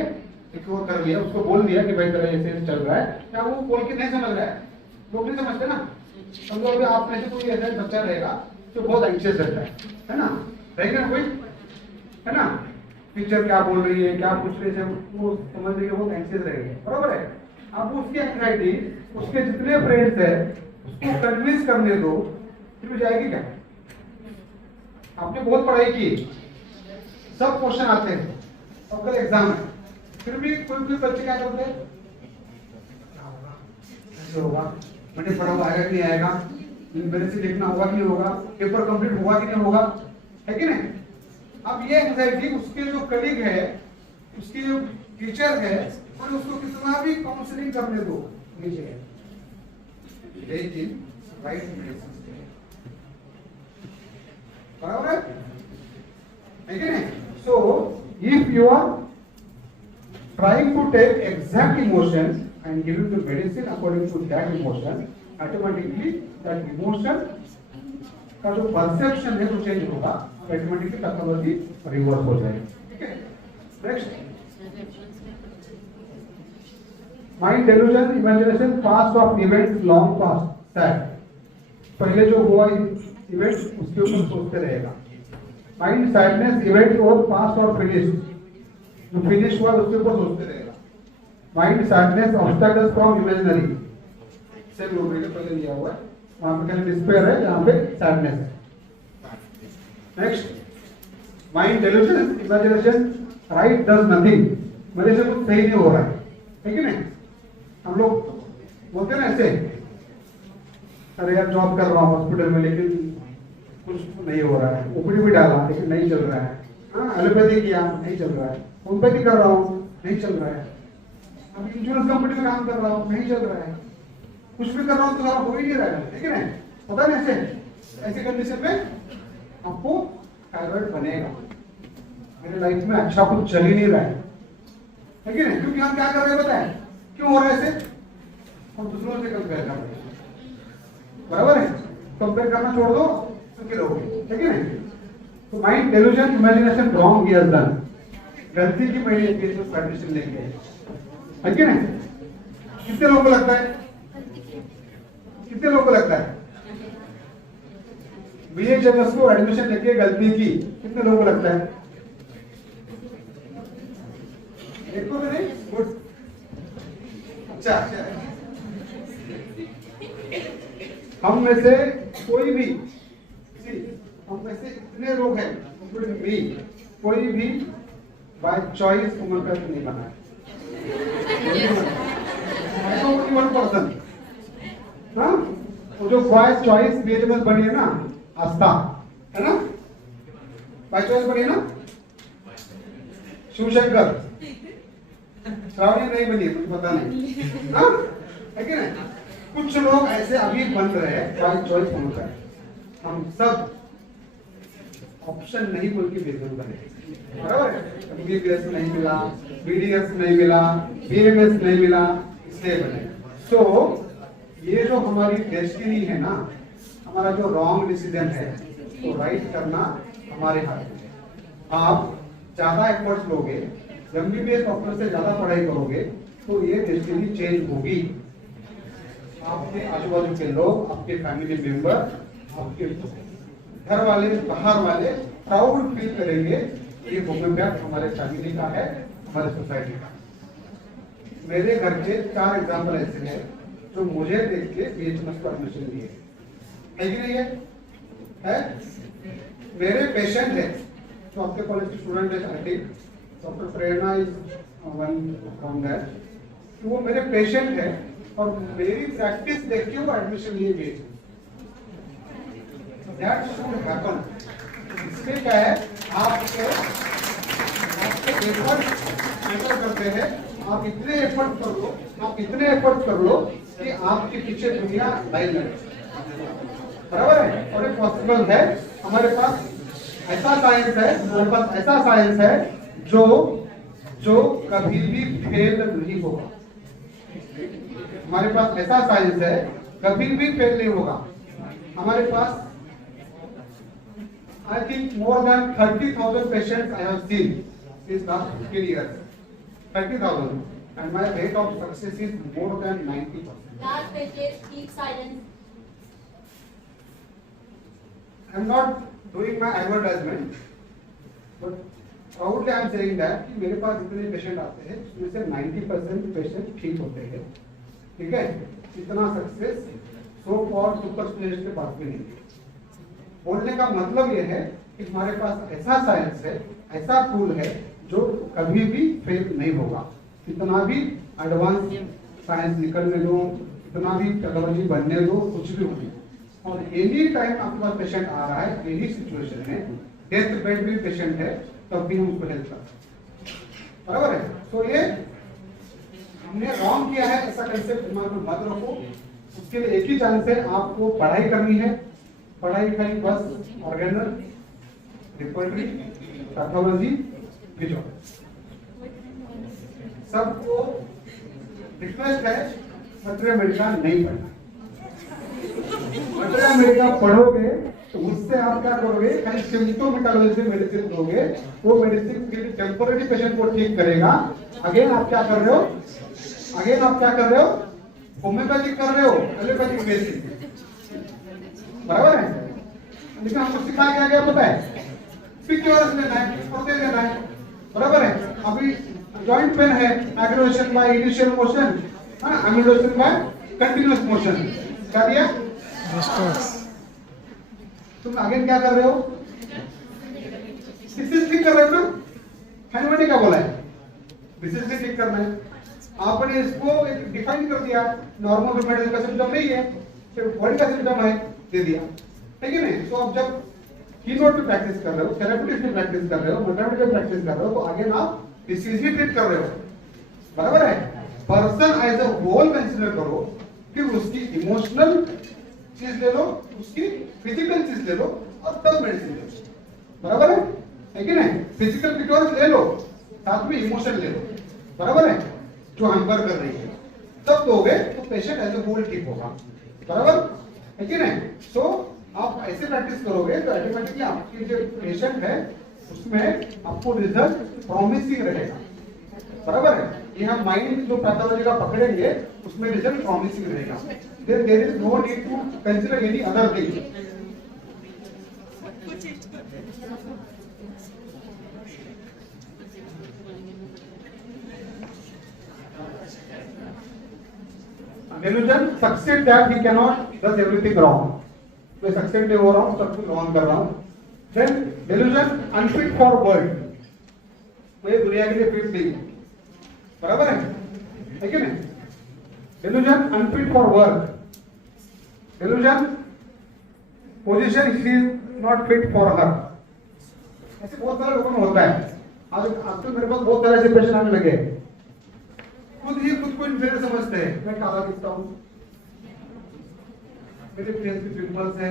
रिकवर कर लिया, उसको बोल दिया कि भाई तेरा ऐसे चल रहा है। क्या वो बोल के नहीं समझ रहा है? लोग नहीं समझते ना। समझो अभी आप में से कोई ऐसा बच्चा रहेगा जो बहुत एंशियस रहता है ना? रहेगा ना कोई, है ना? टीचर क्या बोल रही है, क्या पूछ रही है, वो समझ रही है, बहुत एंशियस रहेगी। बराबर है? अब उसकी एंग्जाइटी, उसके जितने फ्रेंड्स है उसको कन्विंस करने दो, फिर जाएगी क्या? आपने बहुत पढ़ाई की, सब क्वेश्चन आते हैं, अब कल एग्जाम है, फिर भी कोई बच्चे क्या करते हैं, ऐसे होगा, मैंने पढ़ा हुआ आएगा कि नहीं आएगा, मेरे से लिखना होगा कि नहीं होगा, पेपर कंप्लीट होगा कि नहीं होगा, है कि नहीं? अब ये एंग्जाइटी उसके जो कलीग है, उसकी जो टीचर है, और उसको कितना भी काउंसलिंग करने दो, नीचे लेकिन राइट मेडिसिन बराबर है कि नहीं? So if you are trying to take exact emotions and give you the medicine according to that emotion, automatically that emotion का जो perception है वो change होगा, automatically पैथोलॉजी रिवर्स हो जाएगी। ठीक है? Next, mind delusion, imagination past of events long past sad, पहले जो हुआ इवेंट उसके ऊपर सोचते रहेगा। माइंड सैडनेस, इवेंट और पास्ट और फिनिश, जो फिनिश हुआ उसके ऊपर सोचते रहेगा। Mind sadness, obstacles from imaginary, same लोग ने पहले लिया हुआ है, वहां पे खाली डिस्पेयर है, यहाँ पे सैडनेस है। Next, mind delusion, imagination, right does nothing, मेरे से कुछ सही नहीं हो रहा है कि नहीं? हम लोग बोलते ना ऐसे, अरे यार जॉब कर रहा हूँ हॉस्पिटल में लेकिन कुछ नहीं हो रहा है, ओपीडी भी डाला लेकिन नहीं चल रहा है, हाँ एलोपैथी किया नहीं चल रहा है, होम्योपैथी कर रहा हूँ नहीं चल रहा है, अब इंश्योरेंस कंपनी में काम कर रहा हूँ नहीं चल रहा है, कुछ भी कर रहा हूँ तो सारा हो ही नहीं रहा है, ठीक है ना? पता नहीं ऐसे कंडीशन में आपको थायराइड बनेगा। मेरे लाइफ में अच्छा कुछ चल ही नहीं रहा है कि नहीं? क्योंकि हम क्या कर रहे हैं पता है क्यों हो रहा है ऐसे? हम दूसरों से कंपेयर कर रहे हैं। बराबर है? कंपेयर करना छोड़ दो, सुखी रहोगे, ठीक है ना? तो mind delusion imagination wrong he has done, गलती की मैंने एडमिशन लेके है कि नहीं? कितने लोगों को लगता है, कितने लोगों को लगता है बीएचएमएस को एडमिशन लेके गलती की? कितने लोगों को लगता है? एक को नहीं, गुड, अच्छा। हम में से कोई भी, हम में से इतने लोग हैं, कोई भी बाय चॉइस उम्र का नहीं बना है। पर्सन, हाँ, वो जो बाय चॉइस बीएचएमएस बनी है ना, आस्था है ना, बाय चॉइस बनी है ना, शिवशंकर, श्रावणी नहीं बनी, कुछ पता नहीं, हाँ, है कि नहीं? कुछ लोग ऐसे अभी बन रहे हैं बाय चॉइस होने का, हम सब ऑप्शन नहीं बोल के बिजनेस बने, बराबर है? बीबीएस नहीं मिला, बीडीएस नहीं मिला, बीएमएस नहीं मिला, इसलिए बने। तो ये जो हमारी डेस्टिनी है ना, हमारा जो रॉन्ग डिसीजन है, तो राइट करना हमारे हाथ में है। आप ज्यादा एफर्ट्स लोगे, एमबीबीएस डॉक्टर से ज्यादा पढ़ाई करोगे, तो ये डेस्टिनी चेंज होगी। आपके आजू बाजू के लोग, आपके फैमिली मेंबर, आपके घर वाले, बाहर वाले प्राउड फील करेंगे, ये होम्योपैथ हमारे फैमिली का है, हमारे सोसाइटी का। मेरे घर के 4 एग्जाम्पल ऐसे हैं जो मुझे देख के बीएचएमएस को एडमिशन दिए, है कि नहीं है? मेरे पेशेंट है, तो आपके कॉलेज के स्टूडेंट है, I think doctor Prerna is one from that, तो वो मेरे पेशेंट है और मेरी प्रैक्टिस देख के वो एडमिशन लिए गए। That should happen. इसमें क्या है, आपके एफर्ट मैटर करते हैं। आप इतने एफर्ट कर लो, आप इतने एफर्ट कर लो कि आपके पीछे दुनिया लाइन लगे, बराबर है? और ये पॉसिबल है। हमारे पास ऐसा साइंस है, हमारे पास ऐसा साइंस है जो कभी भी फेल नहीं होगा। हमारे पास ऐसा साइंस है, कभी भी फेल नहीं होगा। हमारे पास I think more than 30,000 patients I have seen in last 15 years. 30,000, and my rate of success is more than 90%. Last patient, keep silence. I am not doing my advertisement, but proudly I am saying that कि मेरे पास इतने patient आते हैं, उसमें से 90% patient ठीक होते हैं, ठीक है? इतना success so for super specialist के पास भी नहीं है। बोलने का मतलब यह है कि हमारे पास ऐसा साइंस है, ऐसा टूल है जो कभी भी फेल नहीं होगा। कितना भी एडवांस साइंस निकलने दो, कितना भी टेक्नोलॉजी बनने दो, कुछ भी होगी, और एनी टाइम आपके पास पेशेंट आ रहा है, एनी सिचुएशन में, डेथ बेड भी पेशेंट है, तब भी हम उसको हेल्प करते हैं, बराबर है? तो ये हमने रॉन्ग किया है, ऐसा कंसेप्ट दिमाग में मत रखो। उसके लिए एक ही चांस है, आपको पढ़ाई करनी है। पढ़ाई खाली बस ऑर्गेनल, रिपोर्टरी, पैथोलॉजी, फिजियोलॉजी, सबको रिक्वेस्ट है मटेरियल मेडिकल नहीं पढ़ना। मटेरियल मेडिकल पढ़ोगे तो उससे आप क्या करोगे, खाली सिम्प्टोमेटोलॉजी से मेडिसिन दोगे, वो मेडिसिन के टेम्पोररी पेशेंट को ठीक करेगा। अगेन आप क्या कर रहे हो, होम्योपैथिक कर रहे हो, एलोपैथिक मेडिसिन, बराबर है? लेकिन हमको सिखाया क्या गया पता है, पिक्चर्स लेना है, प्रोसेस लेना है, बराबर है? अभी जॉइंट पेन है, एग्रेवेशन बाय इनिशियल मोशन, हाँ, एमिलोशन बाय कंटिन्यूअस मोशन, क्या दिया? तुम आगे क्या कर रहे हो, डिसीज ठीक कर रहे हो ना? हैंडमेड क्या बोला है, डिसीज भी ठीक करना है। आपने इसको एक डिफाइन कर दिया, नॉर्मल रूमेटिज्म का सिम्टम नहीं है, सिर्फ बॉडी का सिम्टम है, दे दिया, ठीक है नहीं? तो अब जब कीनोट पे प्रैक्टिस कर रहे हो, थेरेप्यूटिक्स पे प्रैक्टिस कर रहे हो, मैथमेटिक्स पे प्रैक्टिस कर रहे हो, तो आगे आप डिसीज भी ट्रीट कर रहे हो, बराबर है? Person as a whole consider करो, फिर उसकी इमोशनल चीज ले लो, उसकी फिजिकल चीज ले लो, और तब मेडिसिन ले लो, बराबर है कि नहीं? फिजिकल फिटनेस ले लो, साथ में इमोशन ले लो, बराबर है? जो हैम्पर कर रही है, तब दोगे तो पेशेंट एज अ होल ठीक होगा, बराबर है कि नहीं? सो आप ऐसे प्रैक्टिस करोगे तो ऑटोमेटिकली आपकी जो पेशेंट है उसमें आपको रिजल्ट प्रॉमिसिंग रहेगा, बराबर है। ये हम माइंड जो पैथोलॉजी का पकड़ेंगे उसमें रिजल्ट प्रॉमिसिंग रहेगा। There is no need to consider any other thing. Delusion succeed that he cannot does everything wrong. मैं सक्सेस नहीं हो रहा हूँ, सब कुछ रॉन्ग कर रहा हूँ। Then delusion unfit for world, मैं दुनिया के लिए फिट नहीं हूँ, बराबर है कि नहीं? Delusion unfit for work, delusion position she is not fit for her। ऐसे बहुत सारे लोगों में होता है। आज आजकल मेरे पास बहुत सारे ऐसे पेशेंट आने लगे, खुद ही खुद को इन्फीरियर समझते हैं। मैं काला दिखता हूँ, मेरे फेस पे पिंपल्स है,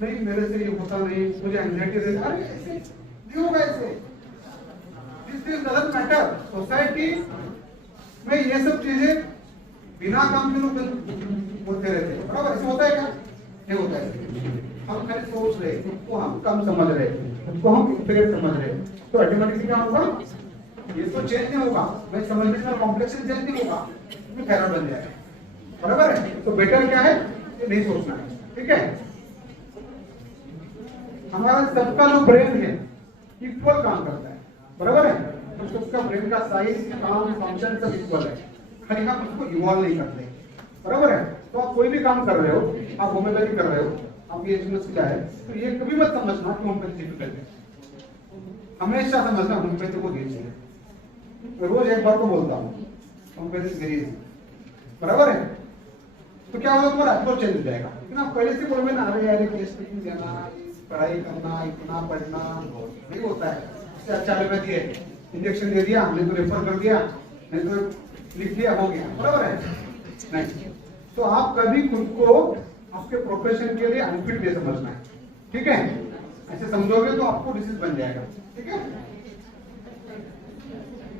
नहीं मेरे से ये होता नहीं, मुझे एंजाइटी है। अरे ऐसे नहीं होगा, ऐसे दिस डजंट मैटर। सोसाइटी में ये सब चीजें बिना काम के लोग होते रहते हैं, बराबर? ऐसे होता है क्या? नहीं होता है। हम खाली सोच रहे, खुद को हम कम समझ रहे, खुद को हम इन्फीरियर समझ रहे, तो ऑटोमेटिकली क्या होगा? ये तो चेंज नहीं होगा, मैं समझने का कॉम्प्लेक्शन चेंज नहीं होगा, मैं खैरा बन जाएगा, बराबर है? तो बेटर क्या है, ये नहीं सोचना है, ठीक है? हमारा सबका जो ब्रेन है इक्वल काम करता है, बराबर है? तो सबका ब्रेन का साइज, काम, फंक्शन सब इक्वल है, खाली हम उसको इवॉल्व नहीं करते, बराबर है? तो आप कोई भी काम कर रहे हो, आप होम्योपैथी कर रहे हो, आपकी एजुकेशन क्या है, तो ये कभी मत समझना कि होम्योपैथी डिफिकल्ट है। हमेशा समझना होम्योपैथी को दीजिए। रोज एक बार तो बोलता हूँ होम्योपैथी वेरी इजी, बराबर है? तो क्या होगा, तुम्हारा अप्रोच चेंज हो जाएगा। लेकिन आप पहले से बोलोगे ना, अरे यार केस टेकिंग देना, पढ़ाई करना, इतना पढ़ना नहीं होता है, इससे अच्छा एलोपैथी है, इंजेक्शन दे दिया, नहीं तो रेफर कर दिया, नहीं तो लिख दिया, हो गया, बराबर है? नहीं, तो आप कभी खुद को आपके प्रोफेशन के लिए अनफिट नहीं समझना है, ठीक है? ऐसे समझोगे तो आपको डिसीज बन जाएगा, ठीक है?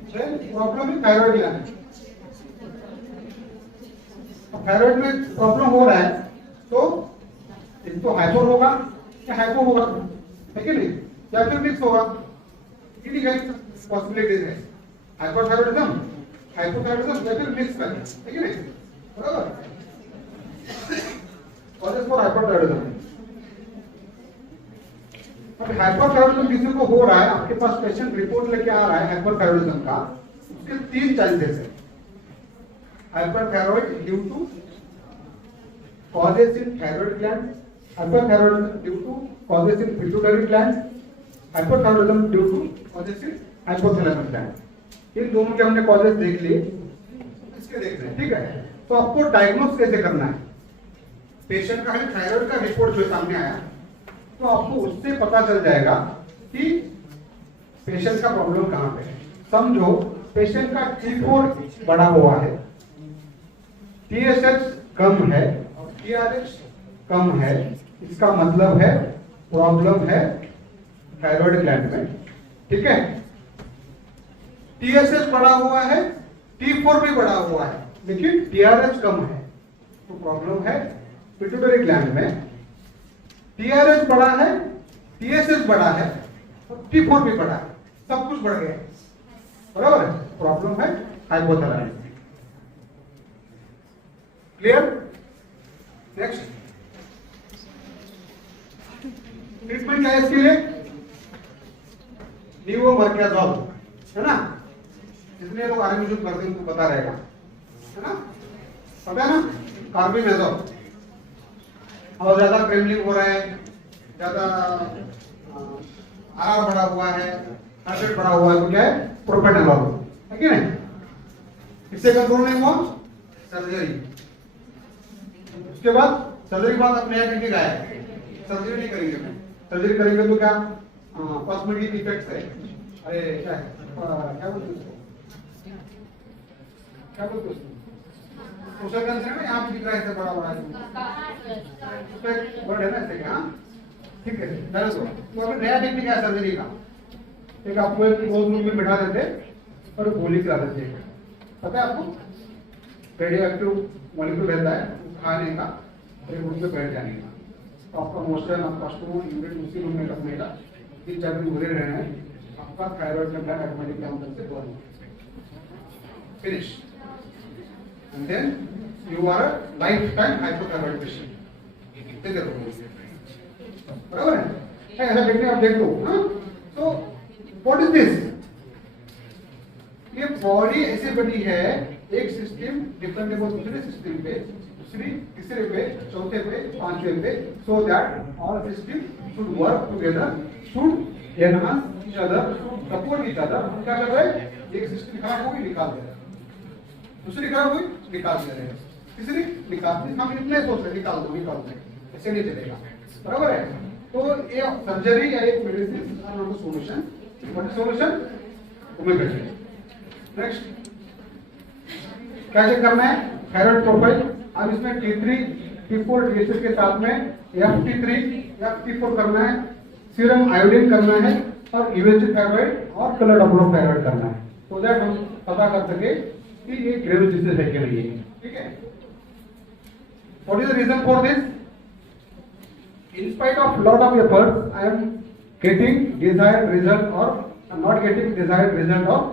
प्रॉब्लम है थायराइड ग्लैंड। थायराइड में प्रॉब्लम हो रहा है तो एक तो हाइपर होगा या हाइपो होगा, है कि नहीं? या फिर मिक्स होगा, ठीक है? पॉसिबिलिटीज है, हाइपरथायराइडिज्म, हाइपोथायराइडिज्म या फिर मिक्स कर, है कि नहीं? बराबर? Causes for hyperthyroidism. अब हाइपरथायराइडिज्म किसी को हो रहा है, आपके पास पेशेंट रिपोर्ट लेके आ रहा है हाइपरथायराइडिज्म का, उसके 3 चांसेस है। Hyperthyroid due to causes in thyroid gland, hyperthyroidism due to causes in pituitary gland, hyperthyroidism due to causes in hypothalamus gland. इन दोनों के हमने कॉजेस देख लिए, इसके देख रहे हैं, ठीक है? तो आपको डायग्नोस कैसे करना है? पेशेंट का थायराइड का रिपोर्ट जो सामने आया, तो आपको उससे पता चल जाएगा कि पेशेंट का प्रॉब्लम कहां पे है। समझो पेशेंट का T4 बढ़ा हुआ है, TSH कम है और TRH कम है, इसका मतलब है प्रॉब्लम है थायराइड ग्लैंड में, ठीक है? TSH बढ़ा हुआ है, T4 भी बढ़ा हुआ है, लेकिन TRH कम है, तो प्रॉब्लम है पिट्यूटरी ग्लैंड में। TRH बढ़ा है, TSH बढ़ा है और T4 भी बढ़ा है, सब कुछ बढ़ गया, बराबर है? प्रॉब्लम है हाइपोथैलेमस। क्लियर? नेक्स्ट ट्रीटमेंट क्या है इसके लिए? लीवोमर्क्याजोल, है ना? जितने लोग आर्मी यूज करते हैं उनको पता रहेगा, है ना? पता है ना? कार्बिमेजोल। और ज्यादा क्रेमलिंग हो रहा है, ज्यादा आर बढ़ा हुआ है, हार्ट बढ़ा हुआ है, तो क्या है? प्रोपेनोलॉल, है कि नहीं? इससे कंट्रोल नहीं हुआ, सर्जरी। उसके बाद सर्जरी के बाद आप नया टेक्निक आया, सर्जरी नहीं करेंगे, सर्जरी करेंगे तो क्या कॉस्मेटिक इफेक्ट्स है। अरे क्या है, क्या बोलते हैं, क्या बोलते हैं, सोशल कंसर्न है, यहाँ पे दिख रहा है बड़ा बड़ा वर्ड है ना, ऐसे क्या? ठीक है, तो अभी नया टेक्निक है सर्जरी का। एक आपको एक क्लोज रूम में बिठा देते और गोली करा देते, पता है आपको? रेडियो एक्टिव मॉलिक्यूल रहता है, खाने का, एक रूम में बैठ जाने का, तो आपका मोशन, आपका स्टूल, यूरिन उसी रूम में रखने का 3-4 दिन भरे रहना है, आपका थायराइड का ग्लैंड ऑटोमेटिकली अंदर से बर्न हो finish and then you are a life time hypothyroid patient. बराबर है? ऐसा देखने आप देख लो। हाँ, तो व्हाट इज दिस? ये बॉडी ऐसे बनी है, एक सिस्टम डिपेंड है दूसरे सिस्टम पे, दूसरी तीसरे पे, चौथे पे, पांचवें पे, so that all system should work together, should enhance each other, should support each other. हम क्या कर रहे हैं? एक सिस्टम खराब होगी निकाल दे रहे हैं, दूसरी खराब हुई निकाल दे रहे हैं, तीसरी निकाल दे, हम इतने सोच रहे निकाल दो, ऐसे नहीं चलेगा। बराबर है? तो ये सर्जरी या एक medicine are not the solution. What is solution? Homeopathy. Next क्या चेक करना है? Thyroid profile. अब इसमें T3, T4 T6 के साथ में FT3, FT4 करना है, सीरम आयोडीन करना है और UHG थायराइड और कलर डबल थायराइड करना है, तो दैट हम पता कर सके कि ये ग्रेव डिसीज है कि नहीं है। ठीक है? What is the reason for this? In spite of lot of efforts, I am getting desired result or not getting desired result of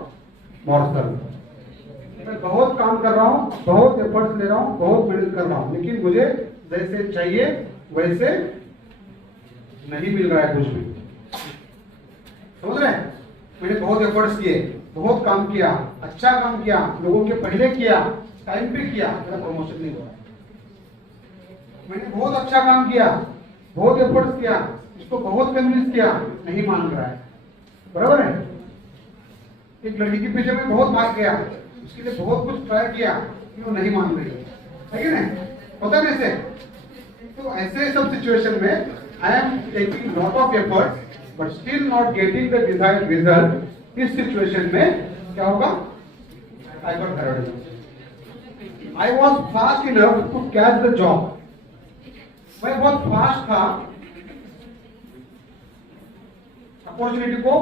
morsel. मैं बहुत काम कर रहा हूँ, बहुत एफर्ट्स ले रहा हूँ, बहुत मेहनत कर रहा हूँ, लेकिन मुझे जैसे चाहिए वैसे नहीं मिल रहा है कुछ भी। समझ रहे हैं? मैंने बहुत एफर्ट्स किए, बहुत काम किया, अच्छा काम किया, लोगों के पहले किया, टाइम पे किया, मेरा प्रमोशन नहीं हुआ। मैंने बहुत अच्छा काम किया, बहुत एफर्ट्स किया, इसको बहुत कन्विंस किया, नहीं मान रहा है। बराबर है? एक लड़की के पीछे मैं बहुत भाग गया, उसके लिए बहुत कुछ ट्राई किया, वो नहीं मान रही है कि नहीं? पता नहीं से? तो ऐसे सब सिचुएशन में I am taking lot of effort but still not getting the desired result. इस सिचुएशन में क्या होगा? Hyperthyroidism. I was fast enough to catch the job. मैं बहुत फास्ट था अपॉर्चुनिटी को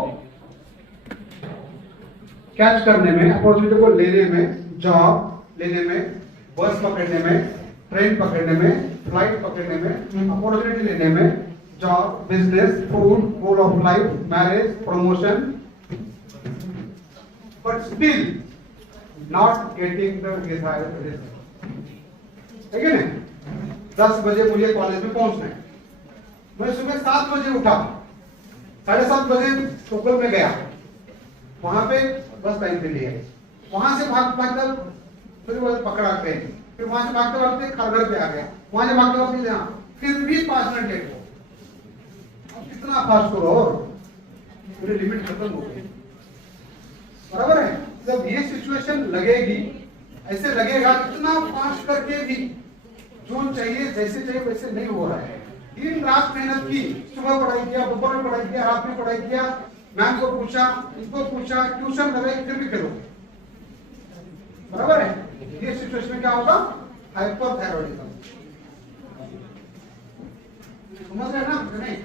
कैच करने में, अपॉर्चुनिटी को लेने में, जॉब लेने में, बस पकड़ने में, ट्रेन पकड़ने में, फ्लाइट पकड़ने में, अपॉर्चुनिटी लेने में, job, business, food, goal of life, marriage, promotion, but still not getting the desired result. है नहीं? 10 बजे मुझे कॉलेज में पहुंचना है, मैं सुबह 7 बजे उठा, 7:30 बजे टोकल में गया, वहां पे बस टाइम पे लिए, वहां से भागते फिर वो पकड़ा ट्रेन, फिर वहां से भागते भागते खारघर पे आ गया, वहां से भागते भागते यहाँ, फिर भी 5 मिनट लेट हो। अब कितना फास्ट करो, मेरी लिमिट खत्म हो गई। बराबर है? जब ये सिचुएशन लगेगी, ऐसे लगेगा इतना फास्ट करके भी जो चाहिए जैसे चाहिए वैसे नहीं हो रहा है। दिन रात मेहनत की, सुबह पढ़ाई किया, दोपहर में पढ़ाई किया, रात में पढ़ाई किया, मैम को पूछा, इसको पूछा, ट्यूशन लगाई, फिर भी करो। बराबर है? ये सिचुएशन में क्या होगा? हाइपरथायराइडिज्म। समझ रहे ना? नहीं?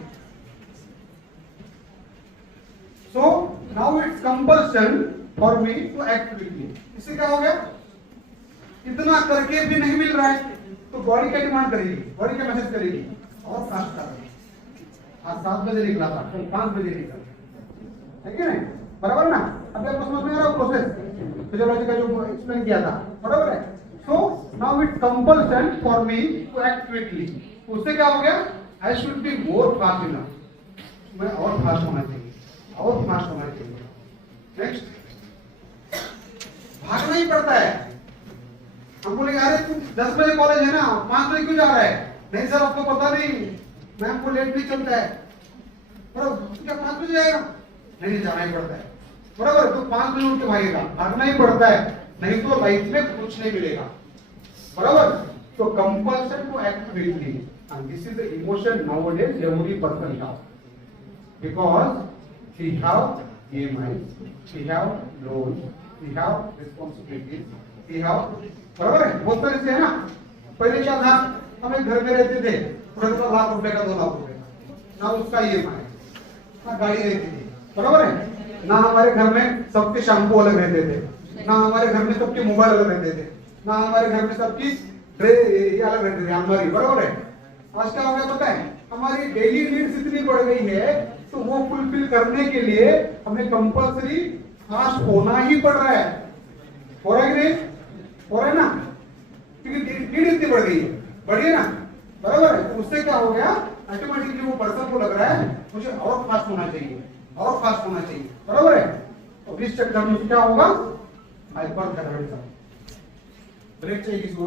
So now it's compulsion for me to act quickly. इससे क्या हो गया? इतना करके भी नहीं मिल रहा है, तो बॉडी क्या डिमांड करेगी? बॉडी क्या मैसेज करेगी? और फास्ट कर। आज 7 बजे निकला था, कल 5 बजे निकला, है कि नहीं? बराबर ना? अभी आपको समझ में आ रहा है प्रोसेस फिजियोलॉजी का जो एक्सप्लेन किया था? बराबर है? So now it's compulsion for me to act quickly. उससे क्या हो गया? I should be more fast enough. मैं और फास्ट होना चाहिए, और फास्ट होना चाहिए। नेक्स्ट, भागना ही पड़ता है। हम बोलेंगे अरे तुम 10 बजे कॉलेज है ना, 5 बजे क्यों जा रहा है? नहीं सर आपको पता नहीं, मैम को लेट भी चलता है। बराबर? क्या 5 बजे जाएगा? नहीं, जाना ही पड़ता है। बराबर? तो 5 बजे उठ के भागेगा, भागना ही पड़ता है, नहीं तो लाइफ में कुछ नहीं मिलेगा। बराबर? तो compulsion to act quickly, and this is the emotion nowadays every person have, because he have EMI, he have loans, he have responsibilities, he have, बराबर है? बहुत सारे से है ना। पहले क्या था? हम एक घर में रहते थे, ₹1 लाख रुपए का, 2 लाख रुपए का, ना उसका EMI, ना गाड़ी रहती थी। बराबर है? ना हमारे घर में सबके शैम्पू अलग रहते थे, ना हमारे घर में सबके मोबाइल अलग रहते थे, ना हमारे घर में सबकी ये अलग रहते थे, अलमारी। बराबर है? आज क्या हो गया पता है? हमारी डेली नीड्स इतनी बढ़ गई है तो वो फुलफिल करने के लिए हमें कंपल्सरी फास्ट होना ही पड़ रहा है। हो रहा है कि नहीं? हो रहा है ना? क्योंकि नीड इतनी बढ़ गई है, बढ़िए ना, बराबर है। तो उससे क्या हो गया, ऑटोमेटिकली वो पर्सन को लग रहा है मुझे और फास्ट होना चाहिए, और फास्ट होना चाहिए, बराबर है। तो इस चक्कर में क्या होगा, हाइपरथायराइडिज्म। ब्रेक चाहिए किसी को?